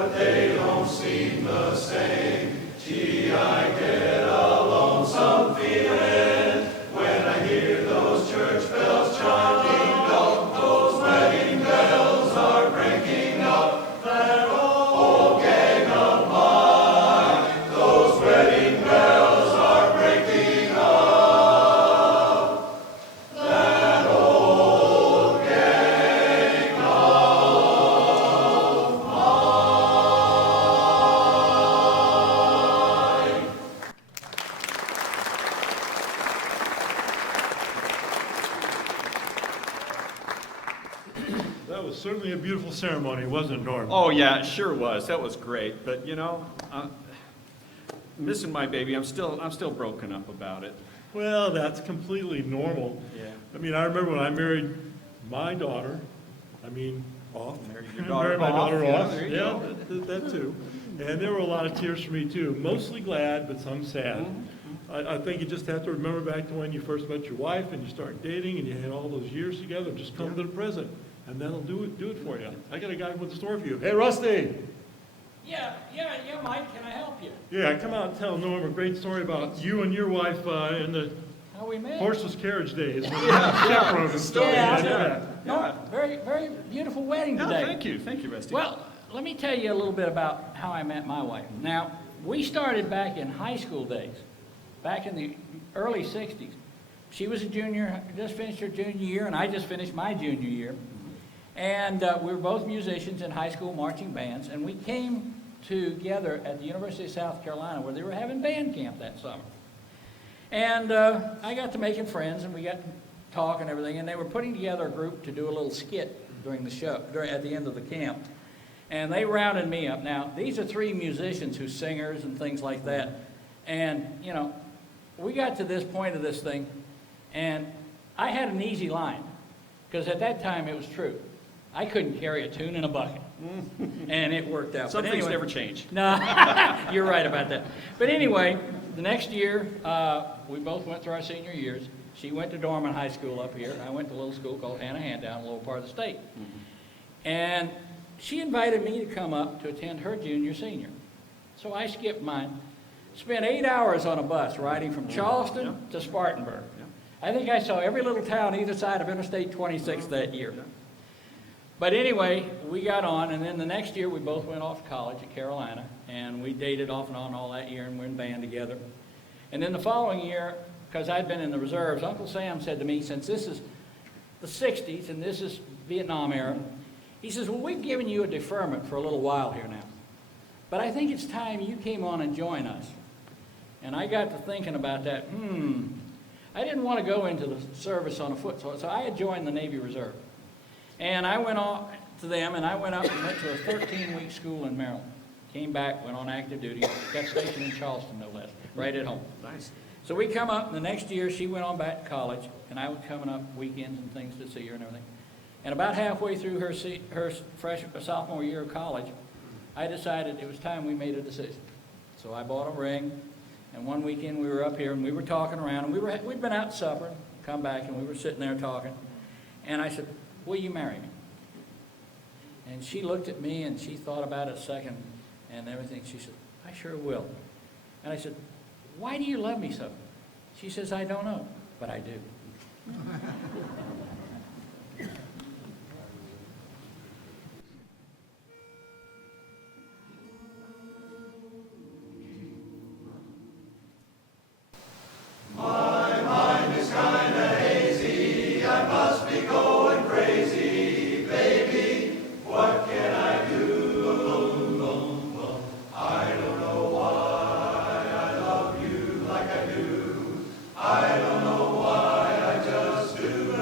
but they don't seem the same. Gee, I get a lonesome feeling when I hear those church bells chiming out. Those wedding bells are breaking up that old gang of mine. Those wedding bells are breaking up that old gang of mine. That was certainly a beautiful ceremony, wasn't it, Norm? Oh, yeah, it sure was. That was great. But, missing my baby, I'm still broken up about it. Well, that's completely normal. Yeah. I mean, I remember when I married my daughter, Married your I daughter married my off. daughter Yeah, off. there you Yeah, go. that too. And there were a lot of tears for me too. Mostly glad, but some sad. I think you just have to remember back to when you first met your wife and you started dating and you had all those years together. Just come to the present, and that'll do it for you. I got a guy with a story for you. Hey, Rusty. Yeah, Mike, can I help you? Yeah, come out and tell Norm a great story about you and your wife in the How we met? horseless carriage days. Yeah. Yeah. Yeah. No, very, very beautiful wedding No, today. thank you, Rusty. Well, let me tell you a little bit about how I met my wife. Now, we started back in high school days, back in the early 60s. She was a junior, just finished her junior year, and I just finished my junior year. And we were both musicians in high school marching bands, and we came together at the University of South Carolina where they were having band camp that summer. And I got to making friends, and we got to talk and everything, and they were putting together a group to do a little skit during the show, at the end of the camp. And they rounded me up. Now, these are three musicians who's singers and things like that. And, we got to this point of this thing, and I had an easy line, because at that time it was true. I couldn't carry a tune in a bucket, and it worked out. Some But things anyway, never change. No, you're right about that. But anyway, the next year, we both went through our senior years. She went to Dorman High School up here. I went to a little school called Hanahan down in a little part of the state. And she invited me to come up to attend her junior senior. So I skipped mine. Spent 8 hours on a bus riding from Charleston to Spartanburg. I think I saw every little town either side of Interstate 26 that year. But anyway, we got on, and then the next year we both went off to college at Carolina, and we dated off and on all that year, and we're in band together. And then the following year, because I'd been in the reserves, Uncle Sam said to me, since this is the 60s and this is Vietnam era, he says, well, we've given you a deferment for a little while here now, but I think it's time you came on and joined us. And I got to thinking about that. I didn't want to go into the service on a foot, so I had joined the Navy Reserve. And I went on to them, and I went up and went to a 13-week school in Maryland. Came back, went on active duty, got stationed in Charleston, no less, right at home. Nice. So we come up, and the next year she went on back to college, and I was coming up weekends and things to see her and everything. And about halfway through her sophomore year of college, I decided it was time we made a decision. So I bought a ring, and one weekend we were up here, and we were talking around, and we'd been out supping, come back, and we were sitting there talking. And I said, will you marry me? And she looked at me, and she thought about it a second, and everything. She said, I sure will. And I said, why do you love me so? She says, I don't know, but I do. My mind is kinda hazy, I must be going crazy, baby, what can I do? I don't know why I love you like I do, I don't know why I just do.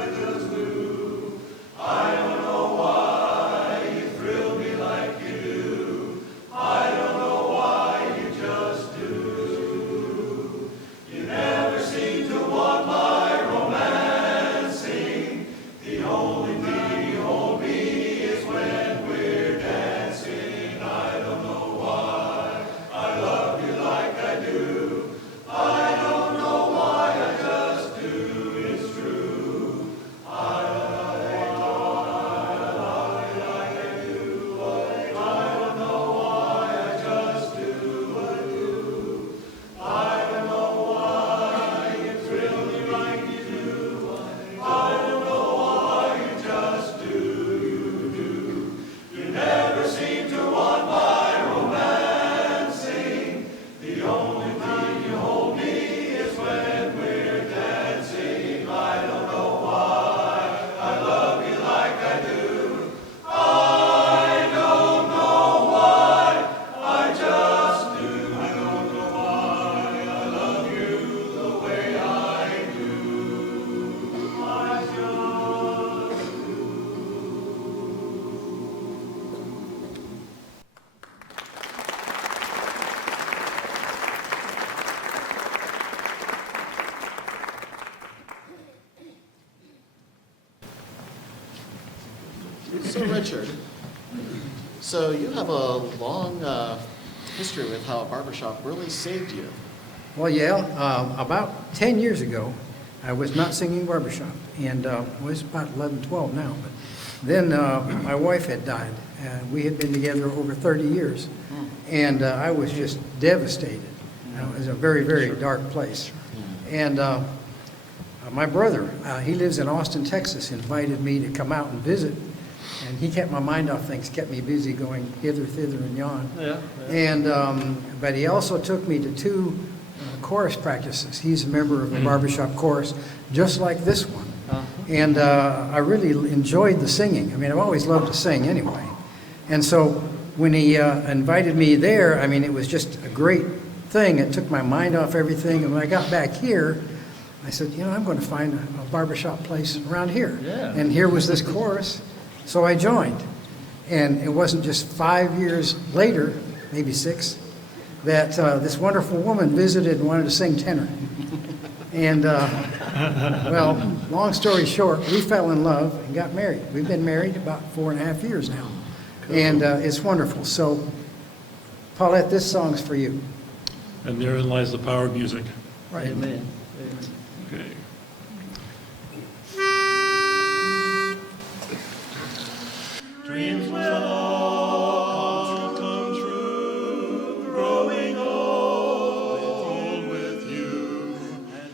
So Richard, so you have a long history with how a barbershop really saved you. Well, yeah, about 10 years ago, I was not singing barbershop, and it was about 11, 12 now. But then my wife had died, and we had been together over 30 years, and I was just devastated. It was a very, very dark place. And my brother, he lives in Austin, Texas, invited me to come out and visit, and he kept my mind off things, kept me busy going hither, thither, and yon. And but he also took me to two chorus practices. He's a member of the barbershop chorus, just like this one. And I really enjoyed the singing. I mean, I've always loved to sing anyway. And so when he invited me there, I mean, it was just a great thing. It took my mind off everything. And when I got back here, I said, you know, I'm going to find a barbershop place around here. Yeah. And here was this chorus. So I joined. And it wasn't just 5 years later, maybe 6, that this wonderful woman visited and wanted to sing tenor. And, well, long story short, we fell in love and got married. We've been married about 4.5 years now. And it's wonderful. So, Paulette, this song's for you. And therein lies the power of music. Right. Amen. Okay. Dreams will all come true, growing old with you. And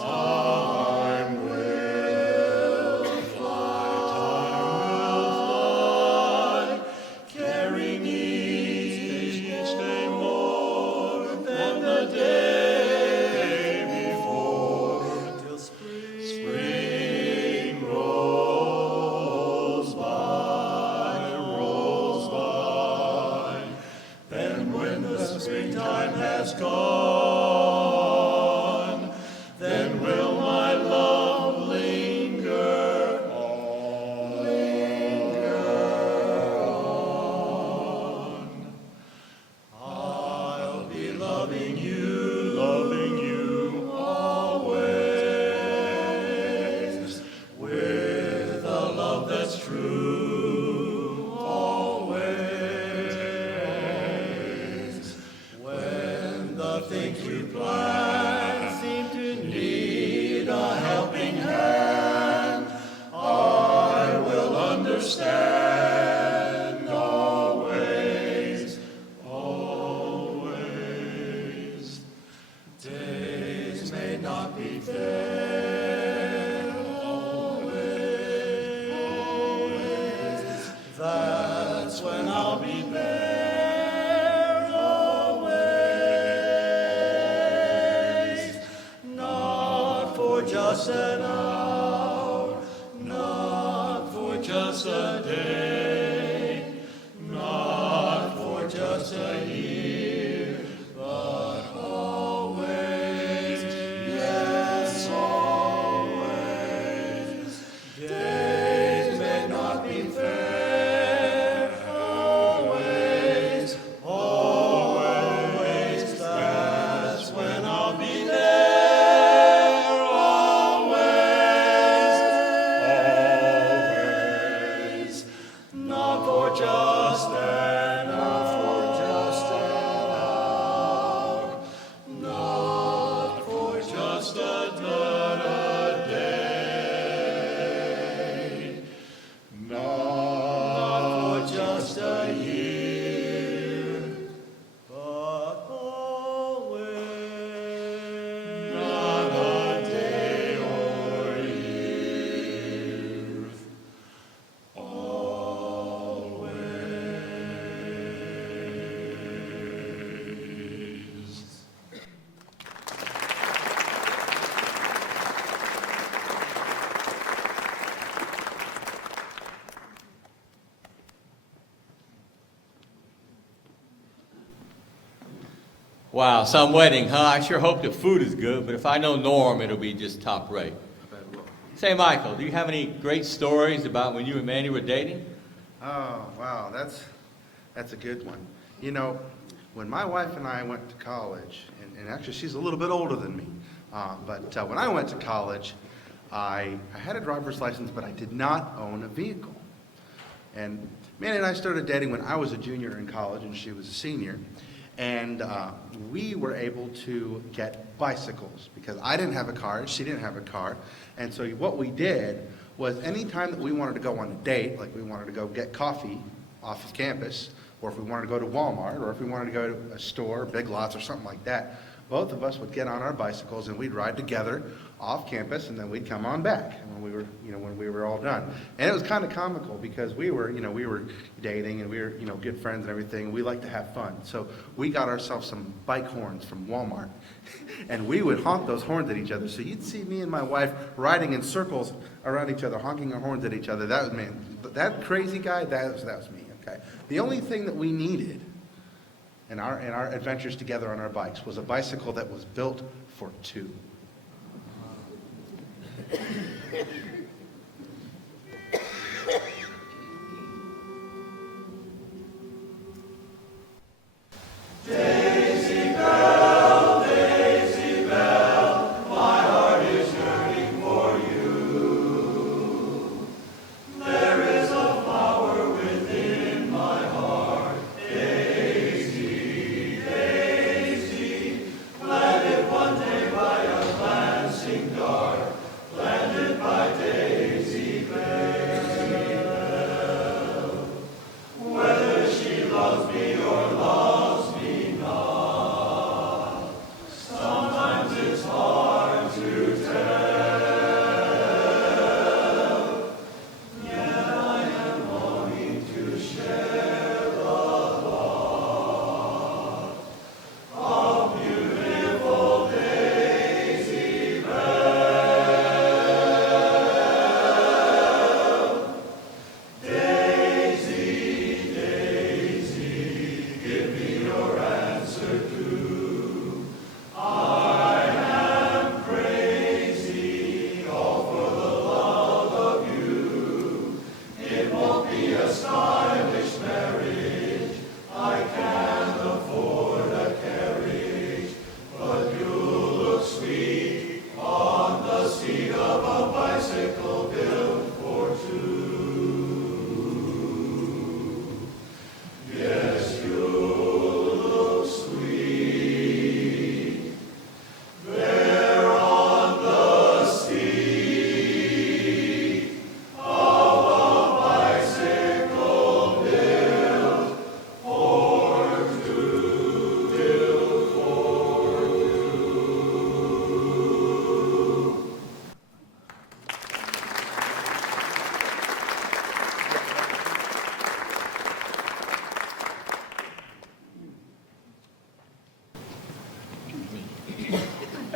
time will fly, carrying each day more than the day before, till spring rolls by, rolls by. Then when the springtime has gone, then will my love linger on, I'll be loving you always, with a love that's true, always. When the things we plan seem to need a helping hand, I will understand always, always. Days may not be there always, always. That's when I'll be there always. Not for just an hour, not for just a day, not for just a year, but always, yes, always. Days may not be fair, always, always. That's when I'll be there, always, always. Not for just an hour, not for just a day, not for just a year, but always, not a day or year, always. Wow, some wedding, huh? I sure hope the food is good, but if I know Norm, it'll be just top rate. Say, Michael, do you have any great stories about when you and Mandy were dating? Oh, wow, that's a good one. You know, when my wife and I went to college, and actually she's a little bit older than me, but when I went to college, I had a driver's license, but I did not own a vehicle. And Manny and I started dating when I was a junior in college and she was a senior. And we were able to get bicycles because I didn't have a car, she didn't have a car. And so what we did was anytime that we wanted to go on a date, like we wanted to go get coffee off of campus, or if we wanted to go to Walmart, or if we wanted to go to a store, Big Lots, or something like that, both of us would get on our bicycles and we'd ride together off campus, and then we'd come on back when we were all done. And it was kind of comical because we were dating and we were, good friends and everything. And we like to have fun. So we got ourselves some bike horns from Walmart, and we would honk those horns at each other. So you'd see me and my wife riding in circles around each other, honking our horns at each other. That was me. That crazy guy, that was me. Okay. The only thing that we needed in our adventures together on our bikes was a bicycle that was built for two.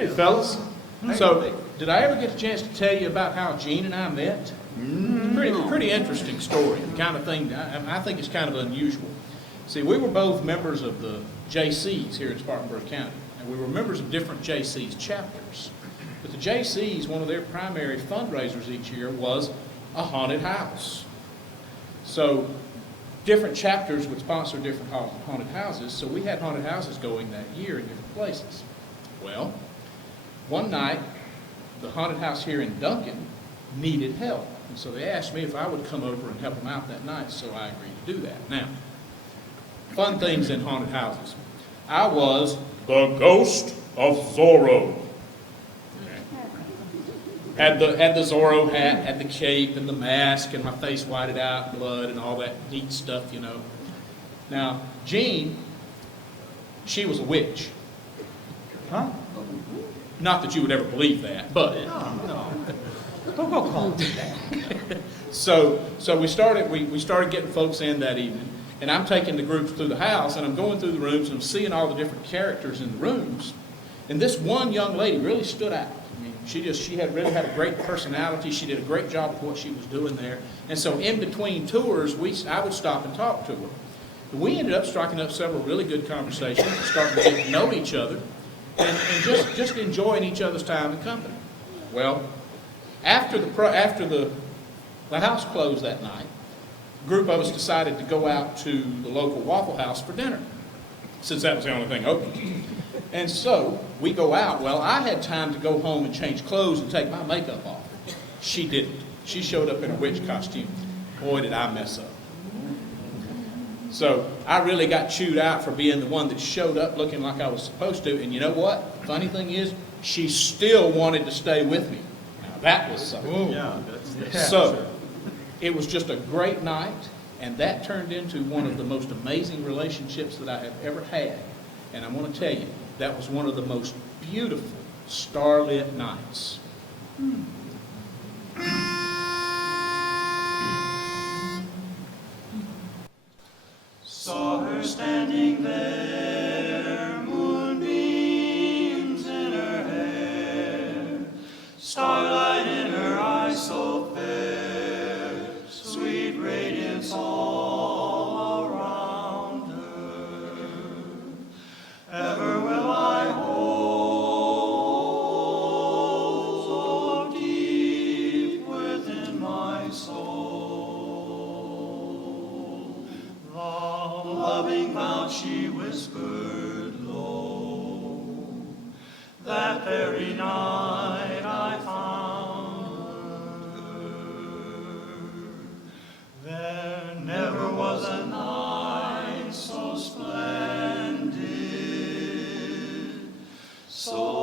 Hey, fellas. So, did I ever get a chance to tell you about how Gene and I met? Pretty interesting story. The kind of thing I think is kind of unusual. See, we were both members of the JCs here in Spartanburg County, and we were members of different JCs chapters. But the JCs, one of their primary fundraisers each year was a haunted house. So, different chapters would sponsor different haunted houses, so we had haunted houses going that year in different places. Well, one night, the haunted house here in Duncan needed help. And so they asked me if I would come over and help them out that night, so I agreed to do that. Now, fun things in haunted houses. I was the ghost of Zorro. Had the Zorro hat, had the cape and the mask, and my face whited out, blood, and all that neat stuff, Now, Jean, she was a witch. Huh? Not that you would ever believe that, but Don't go calling me that. so we started getting folks in that evening, and I'm taking the groups through the house, and I'm going through the rooms, and I'm seeing all the different characters in the rooms, and this one young lady really stood out. I mean, she really had a great personality. She did a great job of what she was doing there, and so in between tours, I would stop and talk to her. We ended up striking up several really good conversations, starting to get to know each other, and just enjoying each other's time and company. Well, after the house closed that night, a group of us decided to go out to the local Waffle House for dinner, since that was the only thing open. And so we go out. Well, I had time to go home and change clothes and take my makeup off. She didn't. She showed up in a witch costume. Boy, did I mess up. So I really got chewed out for being the one that showed up looking like I was supposed to. And you know what? The funny thing is, she still wanted to stay with me. Now that was something. So it was just a great night, and that turned into one of the most amazing relationships that I have ever had. And I want to tell you, that was one of the most beautiful starlit nights. Saw her standing there, moonbeams in her hair, starlight in her eyes so fair, sweet radiance all around her. Ever will I hold so deep within my soul the loving vow she whispered low, that very night I found her. There never was a night so splendid, so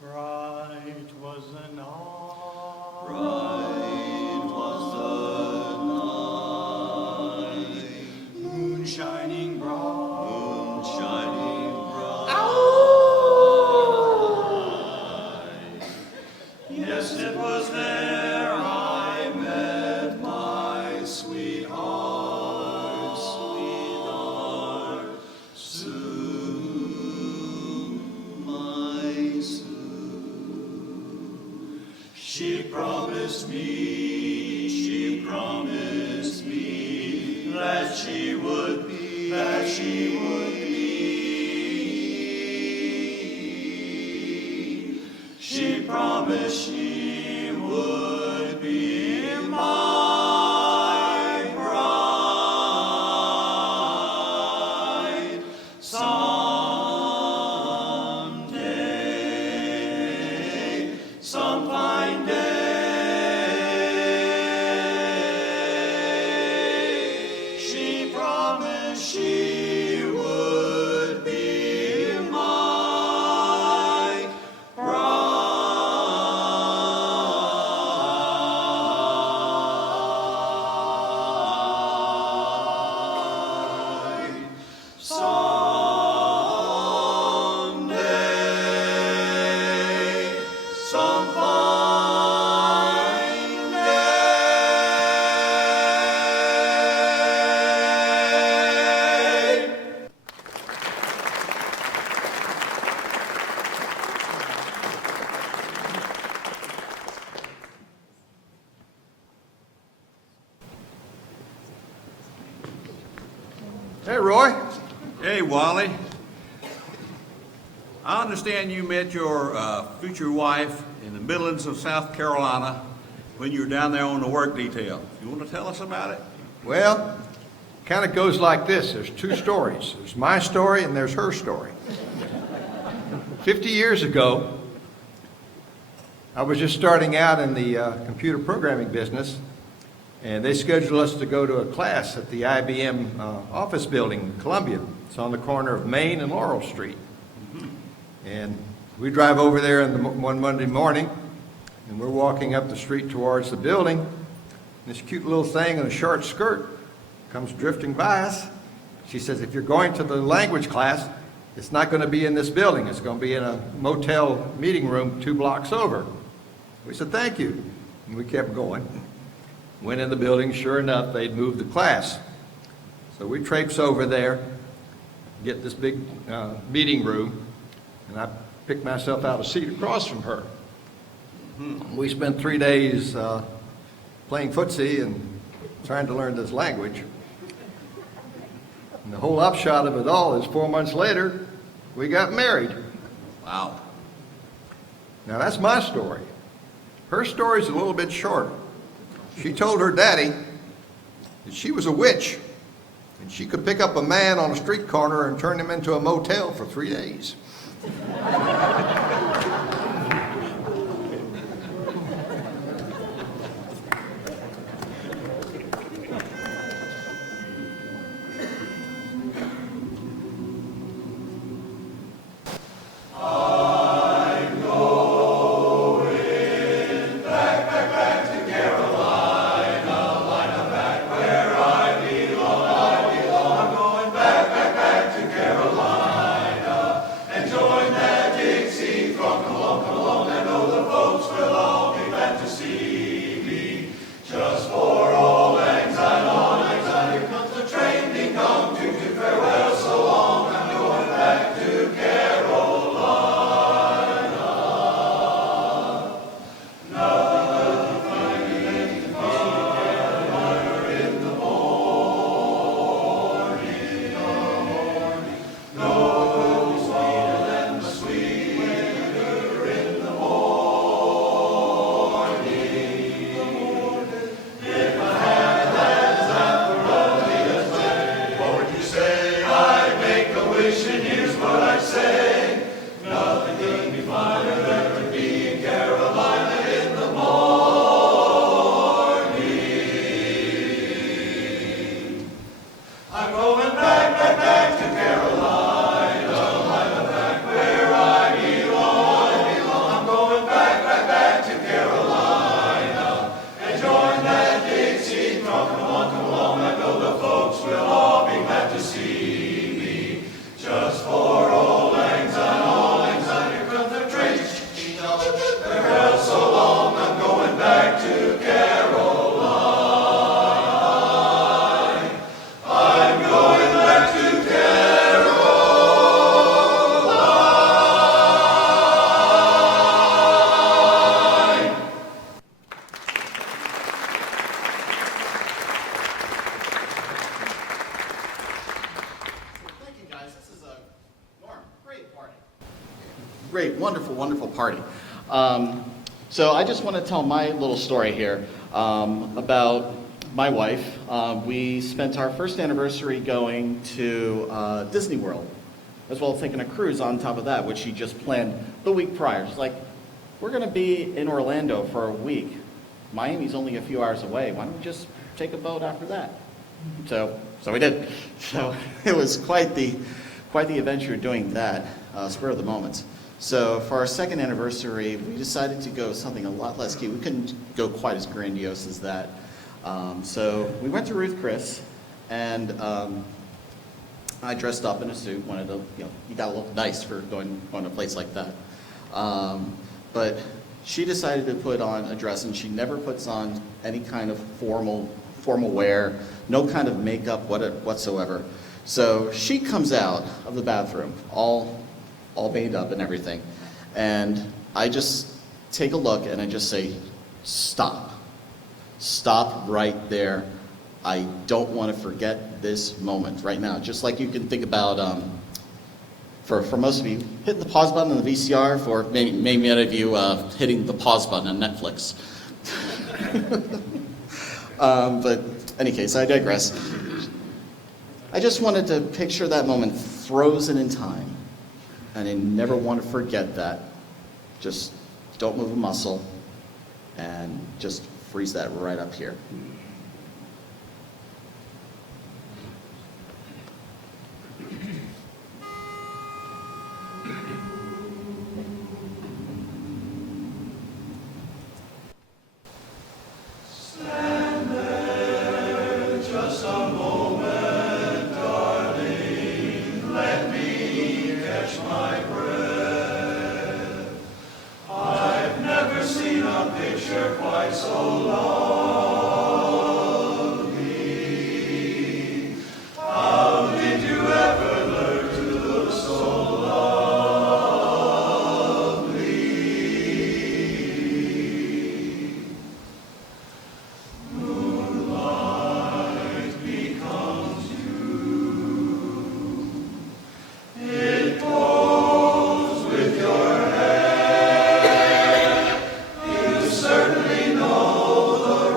bright was the night, bright was the night, moon shining bright, yes, it was there I met my sweetheart, Sue, my Sue. She promised me that she would be, She promised she would be my bride someday, some fine day. She promised she would be my bride someday, some fine day. Hey, Roy. Hey, Wally. I understand you met your future wife in the Midlands of South Carolina when you were down there on the work detail. You want to tell us about it? Well, kind of goes like this. There's two stories. There's my story and there's her story. 50 years ago, I was just starting out in the computer programming business, and they scheduled us to go to a class at the IBM office building in Columbia. It's on the corner of Main and Laurel Street. And we drive over there one Monday morning, and we're walking up the street towards the building. This cute little thing in a short skirt comes drifting by us. She says, if you're going to the language class, it's not going to be in this building. It's going to be in a motel meeting room 2 blocks over. We said, thank you. And we kept going. Went in the building. Sure enough, they'd moved the class. So we traipse over there, get this big meeting room, and I picked myself out a seat across from her. We spent 3 days playing footsie and trying to learn this language. And the whole upshot of it all is 4 months later, we got married. Wow. Now that's my story. Her story's a little bit shorter. She told her daddy that she was a witch, and she could pick up a man on a street corner and turn him into a motel for 3 days. see me. Just for old lang syne, long lang syne, here comes the train, ding dong, toot toot, farewell, so long, I'm going back to Carolina. Nothing finer than to see Carolina in the morning, no sweeter than the sweet winter in the morning. If I had that Zafaronia's way, what would you say? I'd make a wish, and here's what I'd say. Nothing could be finer than to be in Carolina in the morning. I'm going back, back, back to Carolina, back where I belong. I'm going back, back, back to Carolina, and join that Dixie drum. Come along, I know the folks will all be glad to see me. Just for old lang syne, here comes the train. Farewell, so long, I'm going back to Caroline. I'm going back to Caroline. Thank you, guys. This is a great party. Great, wonderful, wonderful party. So I just want to tell my little story here about my wife. We spent our first anniversary going to Disney World, as well as taking a cruise on top of that, which she just planned the week prior. She's like, we're going to be in Orlando for a week. Miami's only a few hours away. Why don't we just take a boat after that? So we did. So it was quite the adventure doing that, spur of the moment. So for our second anniversary, we decided to go something a lot less key. We couldn't go quite as grandiose as that. So we went to Ruth Chris, and I dressed up in a suit. Wanted to, you gotta look nice for going to a place like that. But she decided to put on a dress, and she never puts on any kind of formal wear, no kind of makeup whatsoever. So she comes out of the bathroom, all made up and everything, and I just take a look and I just say, stop right there. I don't want to forget this moment right now. Just like you can think about, for most of you, hitting the pause button on the VCR, for maybe many of you hitting the pause button on Netflix. But in any case, I digress. I just wanted to picture that moment frozen in time, and I never want to forget that. Just don't move a muscle, and just freeze that right up here. Stand there just a moment, darling. Let me catch my breath. I've never seen a picture quite so lovely. How did you ever learn to look so lovely? Moonlight becomes you. It goes with your hair. You certainly know the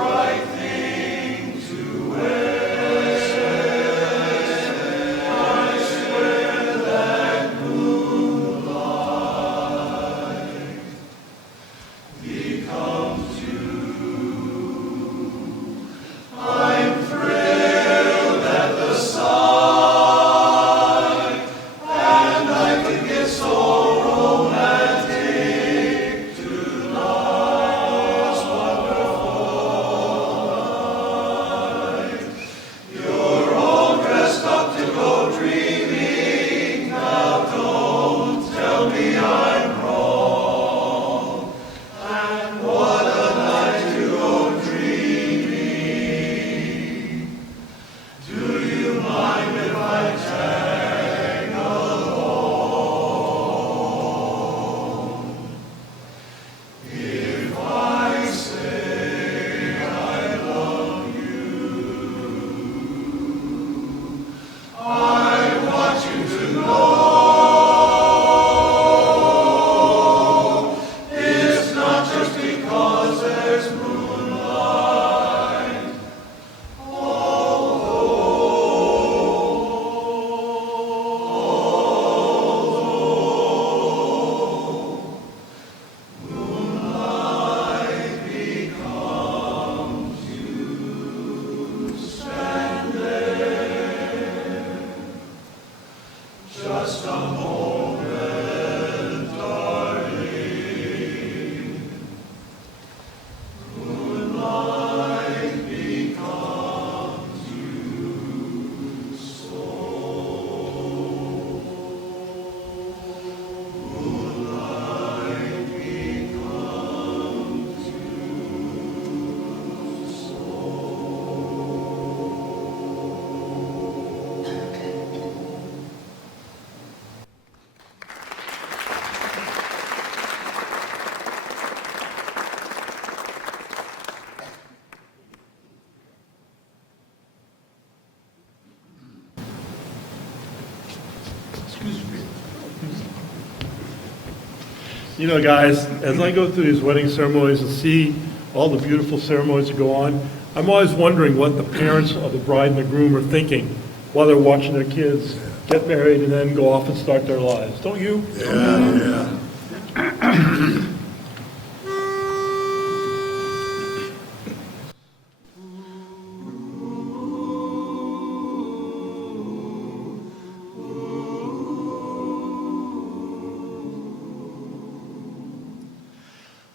You know, guys, as I go through these wedding ceremonies and see all the beautiful ceremonies that go on, I'm always wondering what the parents of the bride and the groom are thinking while they're watching their kids get married and then go off and start their lives. Don't you? Yeah.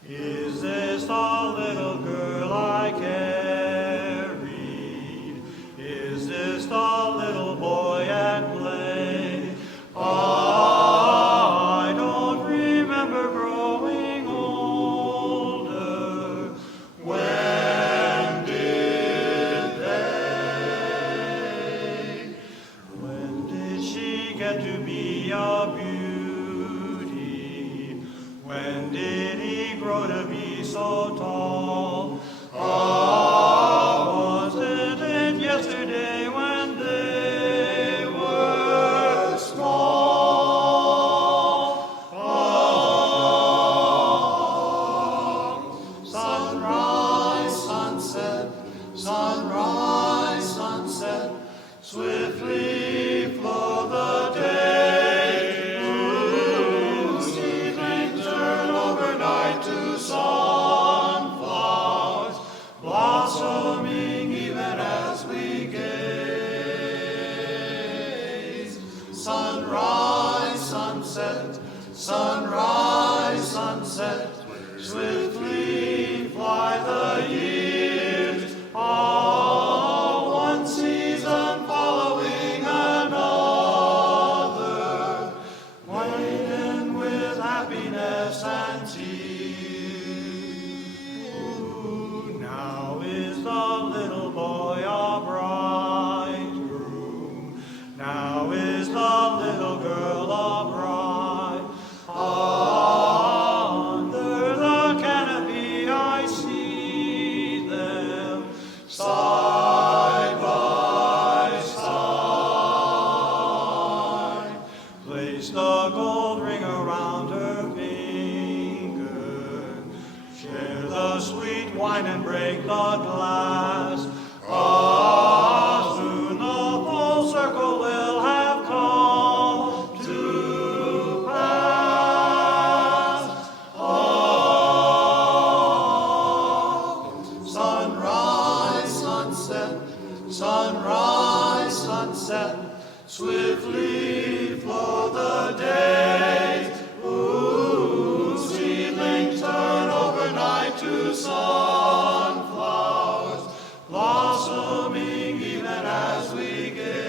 Is this the little girl I carried? Is this the little boy at play? I don't remember growing older. When did they? When did she get to be a beauty? When did he grow to be so tall? Wasn't it yesterday when they were small? Sunrise, sunset, sunrise, sunset, swiftly flow the day. Seedlings turn overnight to sunflowers, blossoming even as we gaze. Sunrise, sunset, sunrise, sunset, swiftly fly the years. One season following another, laden with happiness and tears. Now is the little boy a bridegroom. Now is the little girl a bride. Under the canopy I see them side by side. Place the gold ring around her finger. Share the sweet wine and break the glass. Soon the full circle will have come to pass. Sunrise, sunset, sunrise, sunset, swiftly flow the days. Seedlings turn overnight to sunflowers, blossoming even as we gaze.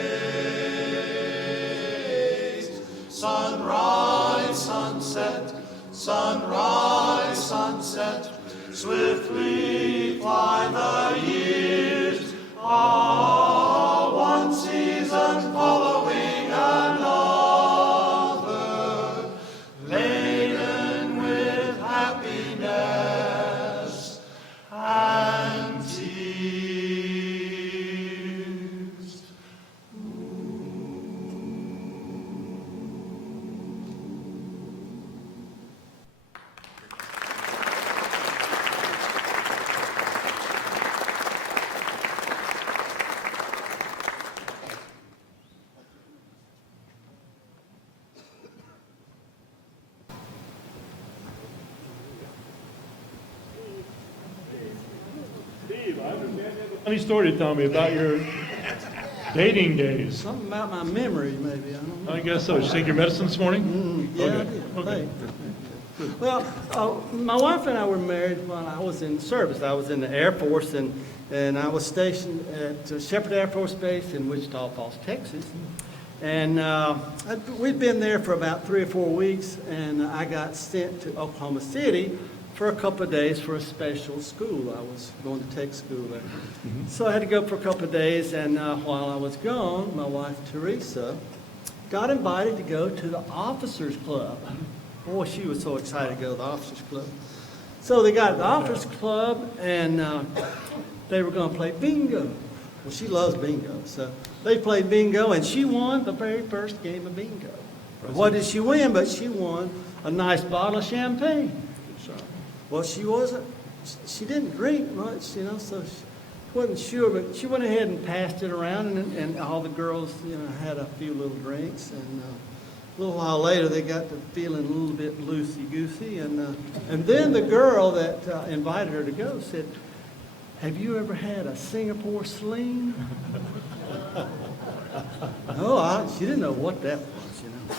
Sunrise, sunset, sunrise, sunset, swiftly fly the years. One season following another, laden with happiness and tears. Steve, I understand you have a funny story to tell me about your dating days. Something about my memory, maybe, I don't know. I guess so. Did you take your medicine this morning? Yeah, I Okay. did. Okay. Thanks. Well, my wife and I were married when I was in service. I was in the Air Force, and I was stationed at Shepherd Air Force Base in Wichita Falls, Texas. And we'd been there for about 3 or 4 weeks, and I got sent to Oklahoma City for a couple of days for a special school. I was going to take school there. So I had to go for a couple of days, and while I was gone, my wife, Teresa, got invited to go to the Officers Club. Boy, she was so excited to go to the Officers Club. So they got to the Officers Club, and they were going to play bingo. Well, she loves bingo, so they played bingo, and she won the very first game of bingo. What did she win? But she won a nice bottle of champagne. Well, she didn't drink much, you know, so she wasn't sure, but she went ahead and passed it around, and all the girls, you know, had a few little drinks, and a little while later they got to feeling a little bit loosey-goosey, and then the girl that invited her to go said, "Have you ever had a Singapore Sling?" No, she didn't know what that was, you know.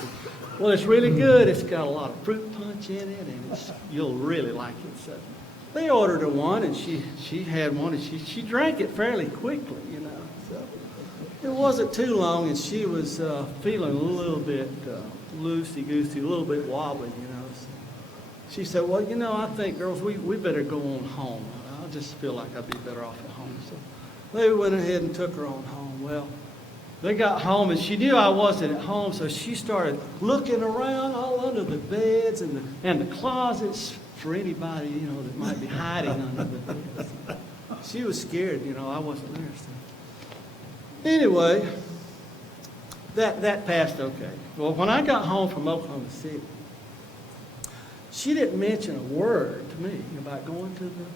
Well, it's really good. It's got a lot of fruit punch in it, and you'll really like it. So they ordered her one, and she had one, and she drank it fairly quickly, you know. So it wasn't too long, and she was feeling a little bit loosey-goosey, a little bit wobbly, you know. So she said, "Well, you know, I think, girls, we better go on home. I just feel like I'd be better off at home." So they went ahead and took her on home. Well, they got home, and she knew I wasn't at home, so she started looking around all under the beds and the closets for anybody, you know, that might be hiding under the beds. She was scared, you know, I wasn't there. So. Anyway, that passed okay. Well, when I got home from Oklahoma City, she didn't mention a word to me about going to the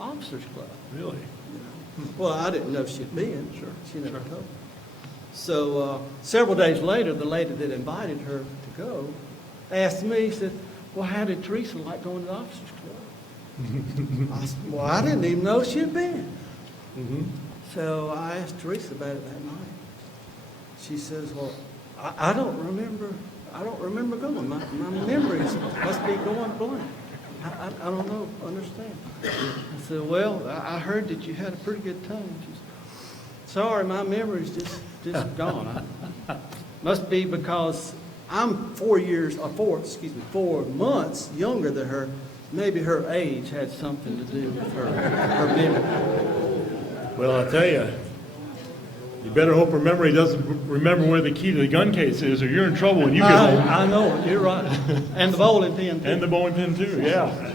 officers club. Really? You know? Well, I didn't know she'd been. Sure. She never told me. So several days later, the lady that invited her to go asked me, said, "Well, how did Teresa like going to the officers club?" I said, "Well, I didn't even know she'd been." Mm-hmm. So I asked Teresa about it that night. She says, "Well, I don't remember going. My memories must be going blank. I don't know, understand." I said, "Well, I heard that you had a pretty good time." She said, "Sorry, my memory's just gone. Must be because I'm 4 months younger than her. Maybe her age had something to do with her memory." Well, I'll tell you, you better hope her memory doesn't remember where the key to the gun case is, or you're in trouble when you get home. I know, you're right. And the bowling pin, too. And the bowling pin, too, yeah. Bye.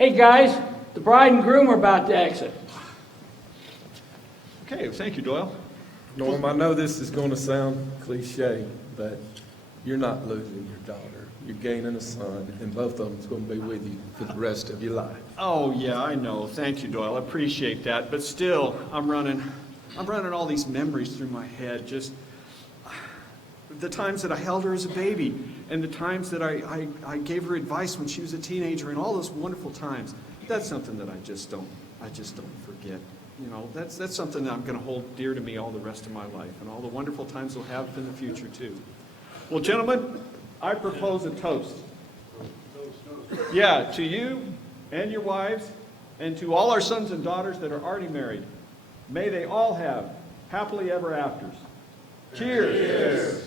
Hey, guys, the bride and groom are about to exit. Okay, well, thank you, Doyle. Norm, I know this is going to sound cliche, but you're not losing your daughter. You're gaining a son, and both of them's going to be with you for the rest of your life. Oh, yeah, I know. Thank you, Doyle. I appreciate that. But still, I'm running all these memories through my head. Just the times that I held her as a baby, and the times that I gave her advice when she was a teenager, and all those wonderful times. That's something that I just don't forget. You know, that's something that I'm going to hold dear to me all the rest of my life, and all the wonderful times we'll have in the future too. Well, gentlemen, I propose a toast. Yeah, to you and your wives, and to all our sons and daughters that are already married. May they all have happily ever afters. Cheers. Cheers.